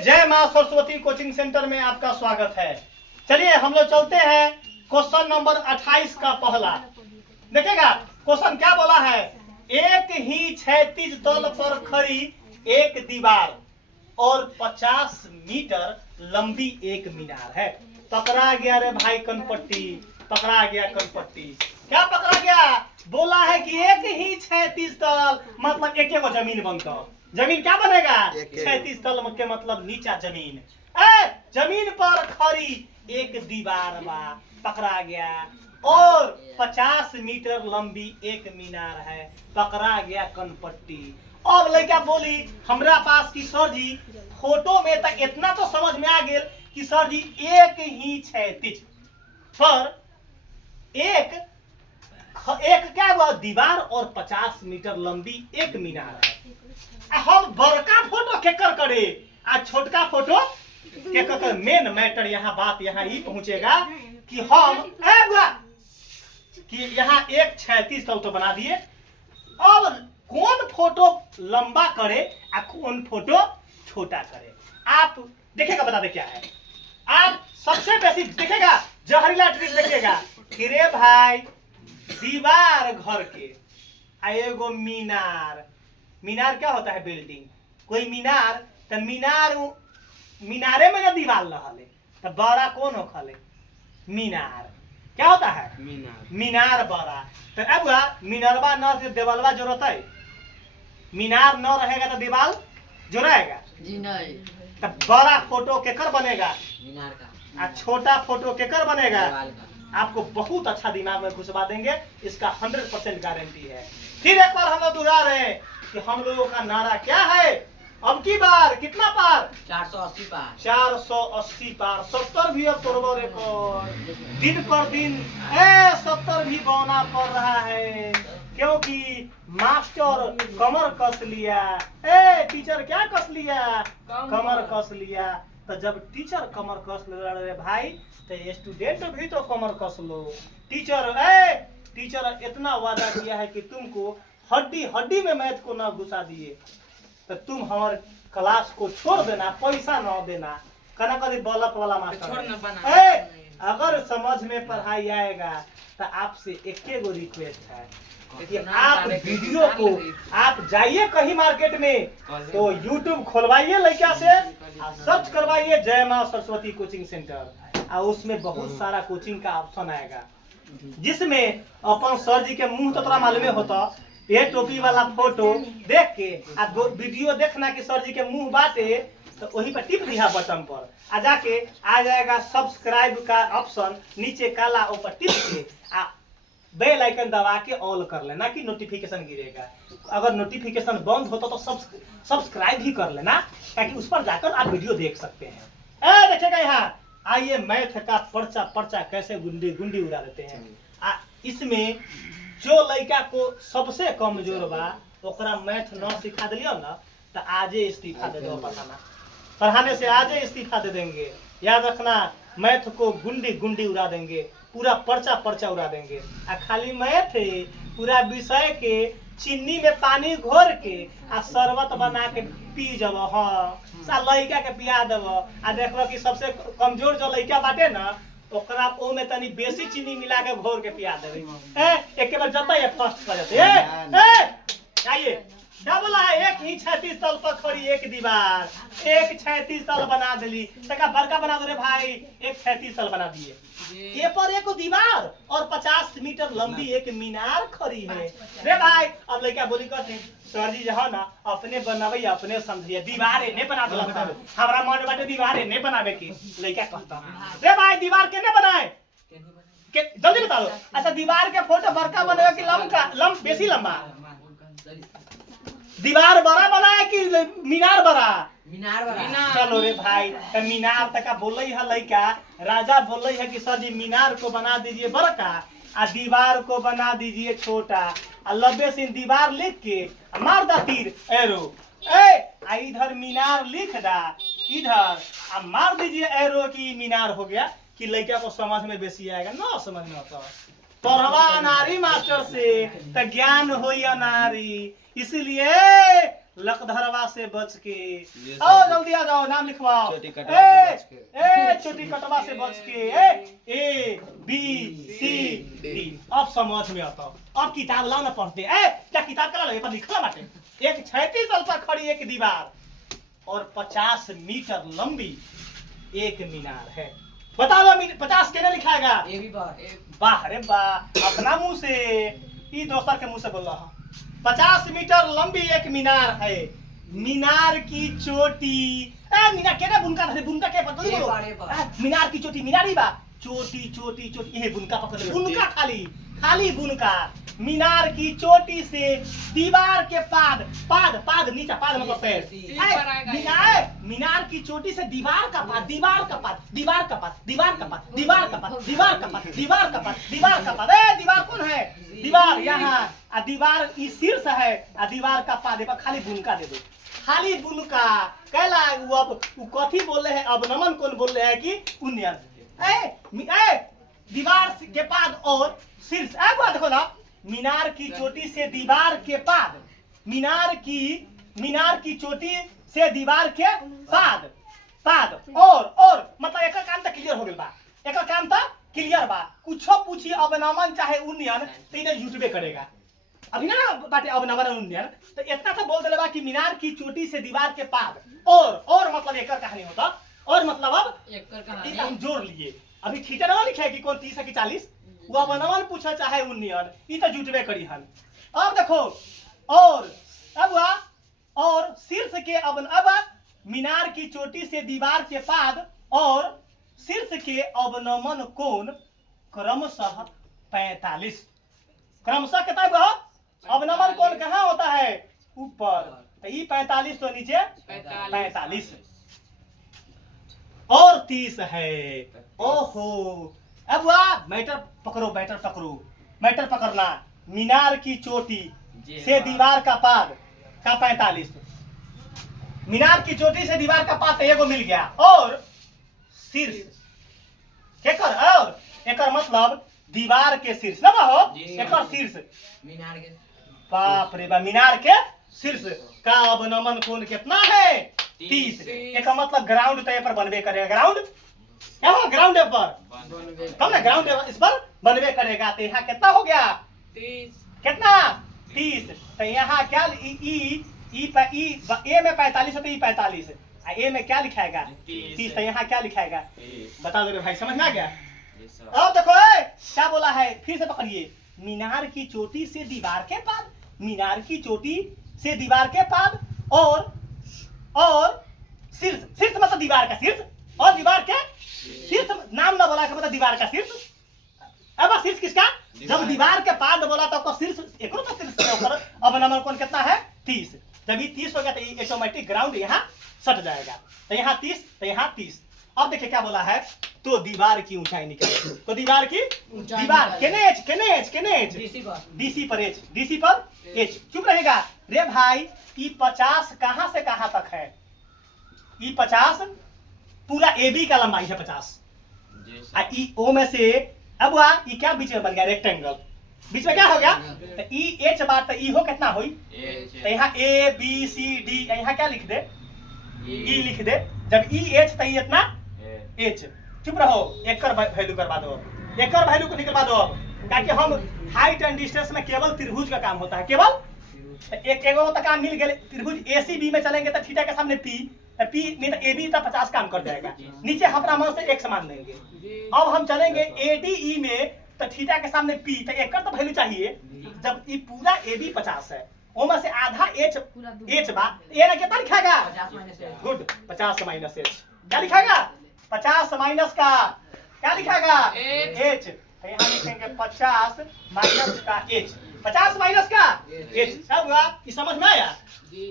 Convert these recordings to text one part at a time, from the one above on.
जय मां Saraswati coaching centre में आपका स्वागत है। चलिए हम लोग चलते हैं क्वेश्चन नंबर 28 का पहला। देखिएगा क्वेश्चन क्या बोला है। एक ही क्षैतिज तल पर खड़ी एक दीवार और 50 मीटर लंबी एक मीनार है। पकड़ा गया रे भाई कनपट्टी, पकड़ा गया कनपट्टी। क्या पकड़ा गया? बोला है कि एक ही क्षैतिज तल मतलब एक जमीन बनता। जमीन क्या बनेगा? क्षैतिज तल के मतलब नीचा जमीन। जमीन पर खड़ी एक दीवार बा, पकड़ा गया। और 50 मीटर लंबी एक मीनार है, पकड़ा गया कनपट्टी। अब लड़का बोली हमरा पास की सर जी फोटो में तक इतना तो समझ में आ गया कि सर जी एक ही क्षैतिज पर एक क्या हुआ दीवार और 50 मीटर लंबी एक मीनार है। हम बड़का फोटो केकर करे आ छोटका फोटो केकर करे। मेन मैटर यहाँ बात यहाँ ही पहुंचेगा कि हम कि यहाँ एक क्षैतिज तल तो बना दिए। अब कौन फोटो लंबा करे आ कौन फोटो छोटा करे आप देखेगा, बता दे क्या है। आप सबसे बेसिक देखेगा, जहरीला ट्रिक देखिएगा कि रे भाई दीवार घर के एगो मीनार। मीनार क्या होता है? बिल्डिंग। कोई मीनार तो मीनारे में ना दीवार रहले तो बड़ा कौन हो खले? मीनार। क्या होता है? मीनार बड़ा। तो अब मीनारवा न देवलवा जोड़ता है। मीनार न रहेगा तो दीवार जोड़ेगा जी नहीं। तो बड़ा फोटो केकर बनेगा? मीनार का। छोटा फोटो केकर बनेगा? आपको बहुत अच्छा दिमाग में घुसवा देंगे, इसका 100% गारंटी है। फिर एक बार हम लोग दोहरा रहे हैं कि हम लोगों का नारा क्या है। अब की बार कितना पार? 480 पार। 480 पार। 70 भी अब तोड़बो रिकॉर्ड। दिन पर दिन 70 भी बौना पड़ रहा है, क्योंकि मास्टर कमर कस लिया। टीचर क्या कस लिया? कमर कस लिया। तो जब टीचर कमर कस ले भाई तो स्टूडेंट भी तो कमर कस लो। टीचर इतना वादा किया है कि तुमको हड्डी हड्डी में मैथ को न घुसा दिए तो तुम हमारे क्लास को छोड़ देना, पैसा न देना। कना कभी बल्ब वाला मास्टर अगर समझ में पढ़ाई आएगा तो आपसे एक गो रिक्वेस्ट है कि आप वीडियो को आप जाइए कहीं मार्केट में तो YouTube खोलवाइए लड़का से, सर्च करवाइए जय मां सरस्वती कोचिंग सेंटर, और उसमें बहुत सारा कोचिंग का ऑप्शन आएगा जिसमें अपन सर जी के मुंह तो थोड़ा मालूम होता। ये टोपी वाला फोटो देख के आप वीडियो देखना कि सर जी के मुंह बाटे तो वहीं पर टिप दिया बटन पर आ जाके आ जाएगा सब्सक्राइब का ऑप्शन नीचे काला, ऊपर टिप के बेल आइकन दबा के ऑल कर लेना कि नोटिफिकेशन गिरेगा। अगर नोटिफिकेशन बंद होता तो सब्सक्राइब भी कर लेना ताकि उस पर जाकर आप वीडियो देख सकते हैं। देखिएगा यहाँ आइए मैथ का पर्चा कैसे गुंडी गुंडी उड़ा देते हैं। इसमें जो लड़का को सबसे कमजोर बा ओकरा मैथ न सिखा दिलियो ना तो आजे इस्तीफा दे दो। पढ़ाने से आजे इस्तीफा दे देंगे। याद रखना, मैथ को गुंडी गुंडी उड़ा देंगे, पूरा पर्चा उड़ा देंगे। खाली मैथ पूरा विषय के चीनी में पानी घोर के आ शरबत बना के पी जब। हाँ लड़का के पिया देव आ देखो कि सबसे कमजोर जो लड़का बाटे ना ओकरा ओ में तनी बेसी चीनी मिला के घोर के पिया देवे। एक बार जता है फर्स्ट कर जाते। आइए क्या बोला है? एक ही क्षैतिज तल पर खड़ी एक दीवार, एक क्षैतिज तल बना दिली। तका बड़का बना दो रे भाई, एक क्षैतिज तल बना दिए। ये पर एक दीवार और 50 मीटर लंबी एक मीनार खड़ी है रे भाई। अब लड़का बोली कहते सर जी जो ना अपने बनावे अपने समझिए, दीवार ने बना दो। हमारा मन बाटे दीवार ने बनावे की। लड़का कहता रे भाई दीवार केने बनाए के जल्दी बता दो। अच्छा दीवार के फोटो बड़का बनेगा कि लंब बेसी लंबा? दीवार बड़ा बना है कि मीनार बड़ा? मीनार बड़ा। चलो रे भाई मीनार तक बोल है लड़का। राजा बोल है कि सर जी मीनार को बना दीजिए बड़का आ दीवार को बना दीजिए छोटा। लब्बे से दीवार लिख के मार दा तीर एरो। इधर मीनार लिख दा इधर मार दीजिए एरो की मीनार हो गया। कि लड़का को समझ में बेसी आएगा ना समझ में आता। पढ़वा अनारी मास्टर से तो ज्ञान हो अनारी, इसलिए लकधरवा से बच के आओ, जल्दी आ जाओ, नाम लिखवाओ। छोटी कटवा से बच के ए बी सी डी। अब समझ में आता, अब किताब लाओ ना पढ़ते। क्या किताब कला लगे पर लिखला बाटे। एक 36 साल पर खड़ी एक दीवार और 50 मीटर लंबी एक मीनार है। बताओ 50 केने लिखाएगा? वाह रे वाह, अपना मुंह से, ई दोसर के मुंह से बोल रहा। 50 मीटर लंबी एक मीनार है। मीनार की चोटी, मीनार केने बुनका रे, बुनका के पता नहीं। मीनार की चोटी, मीनारी बा, चोटी चोटी चोटी, ये बुनका पकड़ ले, बुनका खाली खाली बुनका। मीनार की चोटी से दीवार के पाद, पाद पाद नीचा, पाद मतलब पैर। मीनार की चोटी से दीवार का पाद, दीवार का पाद, दीवार का पाद, दीवार का पाद, दीवार का पाद, दीवार का पाद, दीवार का पाद, दीवार का पाद। दीवार कौन है? दीवार यहाँ, आ दीवार ई शीर्ष है, आ दीवार का पाद पर खाली बुनका दे दो, खाली बुनका। कहला अब कथी बोल रहे हैं? अब नमन कौन बोल रहे हैं कि उन्नयन। दीवार के पाद और शीर्ष, देखो ना, मीनार की चोटी से दीवार के पाद, मीनार की चोटी से दीवार के पाद, पाद और मतलब एक काम तो क्लियर हो गया बा, एक काम तो क्लियर बा। कुछो पूछी अब नमन चाहे उन्नयन तो इन्हें जुटबे करेगा। अभी ना बाटे अब नमन उन्नयन तो इतना तो बोल देगा कि मीनार की चोटी से दीवार के पाद और मतलब एक कहानी होता, और मतलब अब एक हम जोड़ लिए। अभी ठीठे ना लिखे कि कौन 30 है कि 40, वो अब नमन पूछा चाहे उन्नयन, ई तो जुटबे करी हन। अब देखो और अब और शीर्ष के अब मीनार की चोटी से दीवार के पाद और शीर्ष के अवनमन कोण क्रमशः 45। क्रमशः कितना हुआ? अवनमन कोण कहाँ होता है? ऊपर, तो ई 45 तो नीचे 45 और 30 है। ओहो, अब मैटर पकड़ो, मैटर पकड़ो, मैटर पकड़ना। मीनार की चोटी से दीवार का पाद का 45, मीनार की चोटी से दीवार का पाद एगो मिल गया, और शीर्ष केकर, और एकर मतलब दीवार के शीर्ष ना हो, एकर शीर्ष मीनार के, बाप रे बाप, मीनार के शीर्ष का अवनमन कोण कितना है? 30। एकर मतलब ग्राउंड तो पर बनबे करेगा, ग्राउंड ग्राउंड पर तब ना, ग्राउंड इस पर बनबे करेगा। तो यहाँ कितना हो गया? 30। कितना? 30। तो यहाँ क्या ए में 45 है तो ई 45, ए में क्या लिखाएगा? 30। तो यहाँ क्या लिखाएगा? बता दो भाई, समझ में आ गया? अब देखो क्या बोला है, फिर से पकड़िए। मीनार की चोटी से दीवार के पाद, मीनार की चोटी से दीवार के पाद और शीर्ष, शीर्ष मतलब दीवार का शीर्ष, और दीवार के शीर्ष नाम ना बोला मतलब दीवार का शीर्ष। अब शीर्ष किसका? जब दीवार के पाद बोला तो शीर्ष, एक तो शीर्ष के ऊपर अवनमन कोण कितना है? 30। जब ये 30 हो गया तो ऑटोमेटिक ग्राउंड यहाँ सट जाएगा। तो यहाँ 30, तो यहाँ 30। अब देखिए क्या बोला है, तो दीवार की ऊंचाई निकले, तो दीवार की दीवार केने डीसी पर एच, डीसी पर एच। चुप रहेगा रे भाई। ई 50 कहां से कहां तक है? ई 50 पूरा AB का लंबाई है 50। ई ओ में से अब ई क्या बीच में बन गया? रेक्टेंगल। बीच में क्या हो गया? तो ई एच बार, तो ई हो कितना हुई? तो यहाँ ABCD, यहाँ क्या लिख दे? ई लिख दे। जब ई एच तो इतना एच। चुप रहो, एकर वैल्यू करवा दो, एकर वैल्यू को निकलवा दो। ताकि हम हाइट एंड डिस्टेंस में केवल त्रिभुज का काम होता है, केवल एगो तो काम मिल गया। त्रिभुज ACB में चलेंगे तो थीटा के सामने P, P नहीं तो AB तो 50 काम कर जाएगा। नीचे अपना मन से एक समान देंगे। अब हम चलेंगे ADE में तो थीटा के सामने P, तो एकर तो वैल्यू चाहिए। जब ये पूरा AB 50 है, ओमा से आधा एच बा, ये ना कितना लिखाएगा? Good, 50 minus H. क्या लिखाएगा? 50 माइनस का क्या लिखाएगा? एच। तो यहाँ लिखेंगे 50 माइनस का एच, 50 माइनस का एच। सब ये समझ में आया?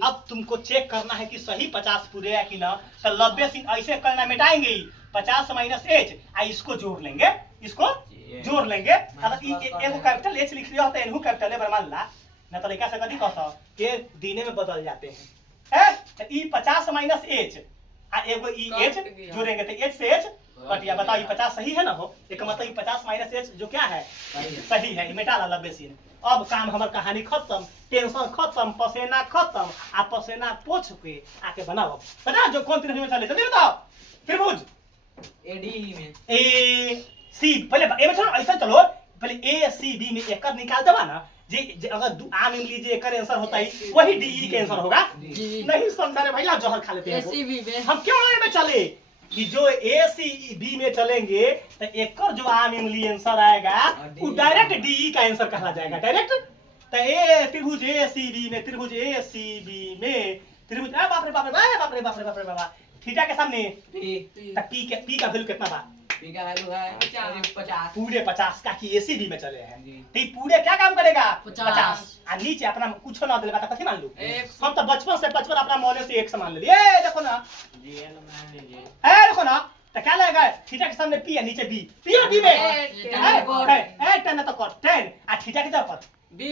अब तुमको चेक करना है कि सही 50 पूरे है कि ना। तो 90 सिंह ऐसे करना, मिटाएंगे 50 माइनस एच, इसको जोड़ लेंगे, इसको जोड़ लेंगे। अगर एगो कैपिटल एच लिख लिया होता है, एनहु कैपिटल है मान ला ना, तरीका से कभी कहता ये दीने में बदल जाते हैं। ई 50 माइनस एच, एगो ई एच जोड़ेंगे तो एच से एच कट गया। बताओ ये 50 सही है ना हो, एक मतलब ये 50 माइनस एच जो क्या है सही है, ये मिटा ला लब्बे सीन। अब काम हमार कहानी खत्म, टेंशन खत्म, पसेना खत्म, आ पसेना पोछ के आके बनाओ। बता जो कौन त्रिभुज में चले, जल्दी बताओ। त्रिभुज एडी में ए सी, पहले ए में चलो ऐसा चलो, पहले ए सी बी में एकर निकाल देवा ना जी। अगर आम इमली जी एकर आंसर होता है वही डी ई के आंसर होगा। नहीं समझा रे भैया, जहर खा लेते हैं एसीबी में हम। क्यों ए में चले कि जो ए सी बी में चलेंगे तो एकर जो आम इमली आंसर आएगा वो डायरेक्ट डी ई का आंसर कहा जाएगा डायरेक्ट। तो ए त्रिभुज ए सी बी में, त्रिभुज ए सी बी में त्रिभुज, बाप रे बाप रे बाप रे बाप रे बाप रे बाप, थीटा के सामने पी का वैल्यू कितना बा? पी का वैल्यू है 50 पूरे 50 का कि एसीबी में चले हैं तो ये पूरे क्या काम करेगा 50। आ नीचे अपना कुछ ना दिलेगा तो कथी मान लू? एक। हम तो बचपन से अपना मौले से एक समान ले लिए। ए देखो ना, ए देखो ना, तो क्या लगेगा थीटा के सामने पी है, नीचे बी, पी और बी में ए टेन तो कर 10 आ थीटा के जगह पर बी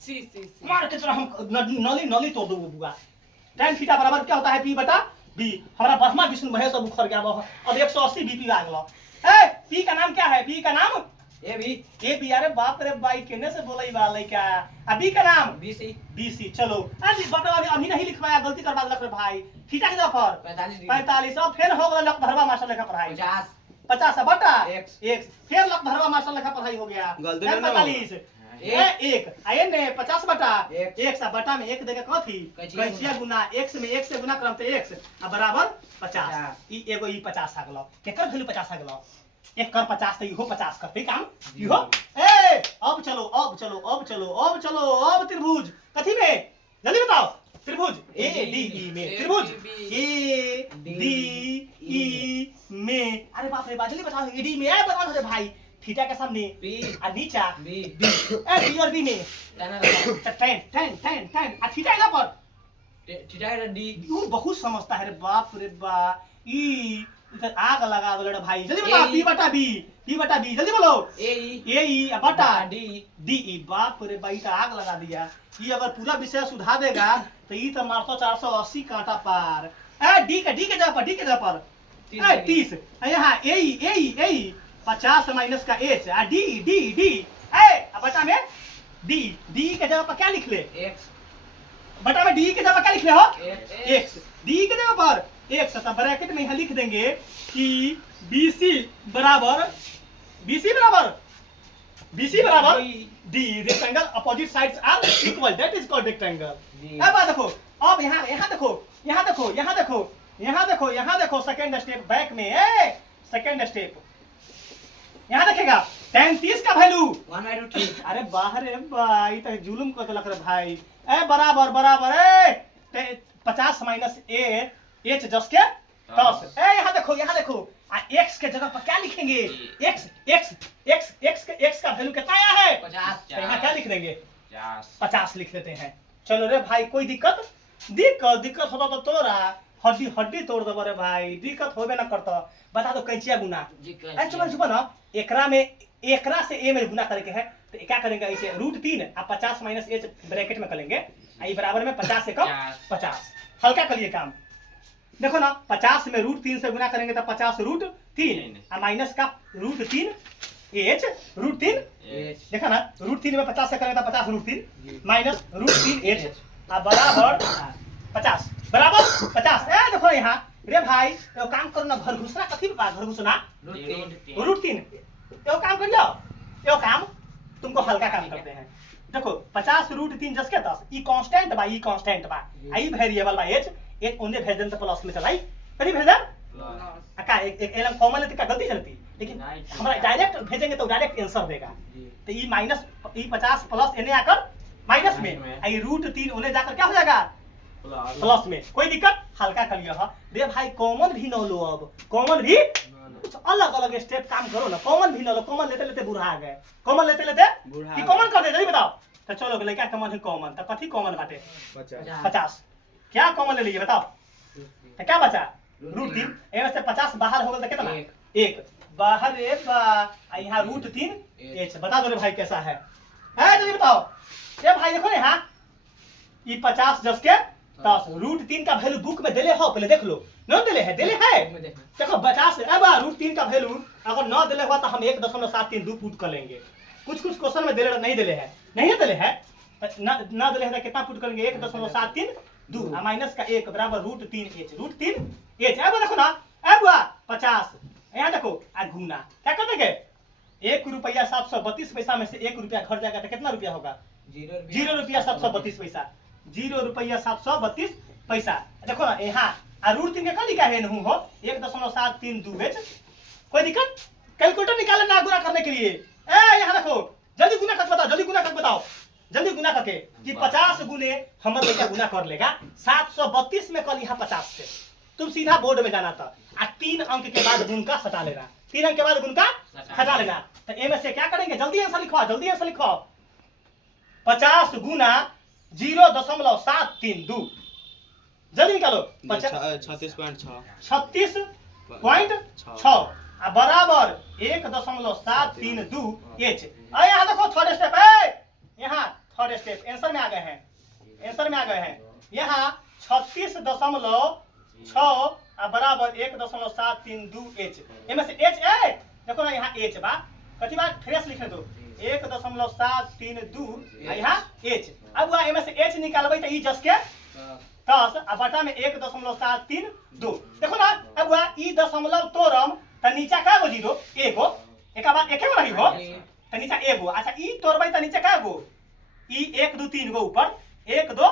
सी सी सी मार के हम नली तोड़ दो बुआ। tan थीटा बराबर क्या होता है p बटा b। हमारा ब्रह्मा विष्णु महेश सब उखड़ गया अब 180 बीपी आ गया। ए p का नाम क्या है? p का नाम ए बी। अरे बाप रे भाई केने से बोलई बा लइका। आ b का नाम बी सी। चलो अरे बाप रे अभी नहीं लिखवाया, गलती करवा देलक रे भाई। थीटा के पर 45 अब फेर हो गया लक धरवा मास्टर लेखा पढ़ाई 50 बटा X। फिर लक धरवा मास्टर लेखा पढ़ाई हो गया 45 एक आये ने 50 बटा एक सा बटा में एक देके कथी कैचिया गुना x में x से गुना करम तो x आ बराबर 50। ई एगो ई 50 आ गेलो, केकर वैल्यू 50 आ गेलो, एक कर 50 तो इहो 50 करते काम इहो। ए अब चलो अब त्रिभुज कथी में जल्दी बताओ। त्रिभुज ए डी ई में, त्रिभुज ए डी ई में। अरे बाप रे बाप जल्दी बताओ ए डी में ए बराबर हो भाई थीटा के सामने P और नीचा B बी ए बी और बी में 10 आ थीटा इधर पर थीटा का D यू बहुत समझता है रे बाप रे बा। ई इधर आग लगा दो रे भाई, जल्दी बताओ p बटा b जल्दी बोलो। A ई बटा D डी ई। बाप रे भाई का आग लगा दिया। ये अगर पूरा विषय सुधा देगा तो ई तो मारतो 480 कांटा पार। ए डी के जगह पर 30 यहाँ ए 50 माइनस का एच आ डी ए बटा में डी के जगह पर क्या लिख ले? X बटा में डी के जगह पर क्या लिख ले हो? X x। डी के जगह पर x तो ब्रैकेट में यहाँ लिख देंगे कि BC बराबर D. Rectangle opposite sides are equal, that is called rectangle. अब बात देखो, अब यहाँ देखो सेकंड स्टेप बैक में। सेकंड स्टेप यहाँ देखेगा tan 30 का वैल्यू 1/2 अरे बाहर रे भाई तो जुलुम कर देलक रे भाई। ए बराबर ए 50 माइनस ए एच 10 के 10। ए यहाँ देखो आ x के जगह पर क्या लिखेंगे? x का वैल्यू कितना आया है 50 तो यहाँ क्या लिख देंगे 50 लिख देते हैं। चलो रे भाई कोई दिक्कत होता तो तोरा हड्डी तोड़ दो रे भाई, दिक्कत होबे ना करता। बता दो कैचिया गुना चुप ना एकरा से ए में गुना करके है तो क्या करेंगे ऐसे √3 आ 50 माइनस एच ब्रैकेट में करेंगे आई बराबर में 50 से कम 50। हल्का करिए काम। देखो ना 50 में √3 से गुना करेंगे तो 50 √3 आ माइनस का √3 एच √3 देखा ना √3 में 50 से करेंगे तो 50 √3 माइनस √3 एच आ बराबर 50 ए देखो यहाँ रे भाई तो काम करो ना, घर घुसना कथी बा? घर घुसना √3 यो काम कर जाओ। यो काम तुमको हल्का काम करते हैं। देखो 50 √3 10 के 10 ई कांस्टेंट बा आई वेरिएबल बा एच ओने भेज देन तो प्लस में चलाई कथी भेज देन का एक एलम कॉमन लेते का गलती चलती, लेकिन हमारा डायरेक्ट भेजेंगे तो डायरेक्ट आंसर देगा। तो ई माइनस ई 50 प्लस एने आकर माइनस में आई √3 ओने जाकर क्या हो जाएगा प्लस में। कोई दिक्कत हल्का कर लिया है रे भाई। कॉमन भी न लो, अब कॉमन भी कुछ अलग स्टेप काम करो ना। कॉमन भी न लो, कॉमन लेते बुढ़ा आ गए। कॉमन लेते कि कॉमन कर दे जल्दी बताओ। तो चलो लड़का कॉमन है कॉमन तो कथी कॉमन बाटे 50 क्या कॉमन ले लीजिए बताओ। तो क्या बचा √3 एमे से 50 बाहर हो गया तो कितना एक बाहर रे बा यहाँ √3 एच। बता दो रे भाई कैसा है जल्दी बताओ। ये भाई देखो यहाँ ये 50 10 के तो रूट 3 का वैल्यू बुक में देले हो, पहले देख लो। न देले है, देले है। में देखना देखो 50 अब रूट 3 का वैल्यू अगर न देले हुआ तो हम 1.732 पुट कर लेंगे। कुछ कुछ क्वेश्चन में देले नहीं देले है, नहीं देले है ना देले है तो कितना पुट करेंगे 1.732 माइनस का 1 बराबर रूट 3h। रूट 3h अब देखो ना, अब 50 यहाँ देखो आ गुना क्या कर देंगे 1 रुपया 732 पैसा में से 1 रुपया घट जाएगा तो कितना रुपया होगा 0 रुपया 732 पैसा। 0 रुपया 732 पैसा। देखो ना यहाँ रूट 3 का लिखा है नहू हो 1.732h। कोई दिक्कत? कैलकुलेटर निकाले ना गुना करने के लिए। यहाँ देखो जल्दी गुना करके बताओ, जल्दी गुना करके बताओ, जल्दी गुना करके कि 50 गुने हम लड़का गुना कर लेगा 732 में कल यहाँ 50 से तुम सीधा बोर्ड में जाना था। 3 अंक के बाद गुण का सटा लेना, 3 अंक के बाद गुण का हटा लेना। तो ए में से क्या करेंगे, जल्दी आंसर लिखो, जल्दी आंसर लिखो। 50 गुना 0.732 जल्दी निकालो। 36.6 बराबर 1.732h। यहाँ देखो थर्ड स्टेप है, यहाँ थर्ड स्टेप आंसर में आ गए हैं, आंसर में आ गए हैं। यहाँ 36.6 बराबर 1.732h। इनमें से h है, देखो ना यहाँ h बा, कथी बात फ्रेश लिखे दो 1.732 यहाँ h। अब वह इनमें से h निकालबे तो ई जस के 10 बटा में 1.732। देखो ना अब वह ई दशमलव तोरम तो नीचा का गो जीरो एगो, एक बार एके गो नहीं हो तो नीचा एगो। अच्छा ई तोड़बे तो नीचा का गो ई 1 2 3 गो ऊपर, 1 2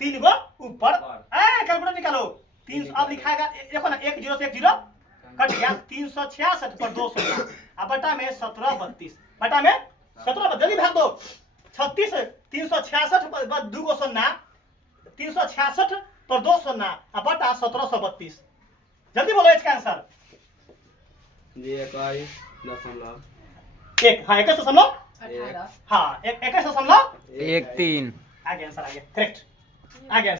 3 गो ऊपर। कैलकुलेटर निकालो 300 अब लिखाएगा। देखो ना 1 0 से 1 0 कट गया 366 पर 200 बटा में 1732 बटा में 17 जल्दी भाग दो। 36 366 पर 2 गो सुन्ना 366 पर 2 सुन्ना बटा 1732। जल्दी बोलो इसका आंसर। 21.1 हाँ 21.18 हाँ 21.13 1 3 आ गया आंसर, आ गया करेक्ट, आ गया।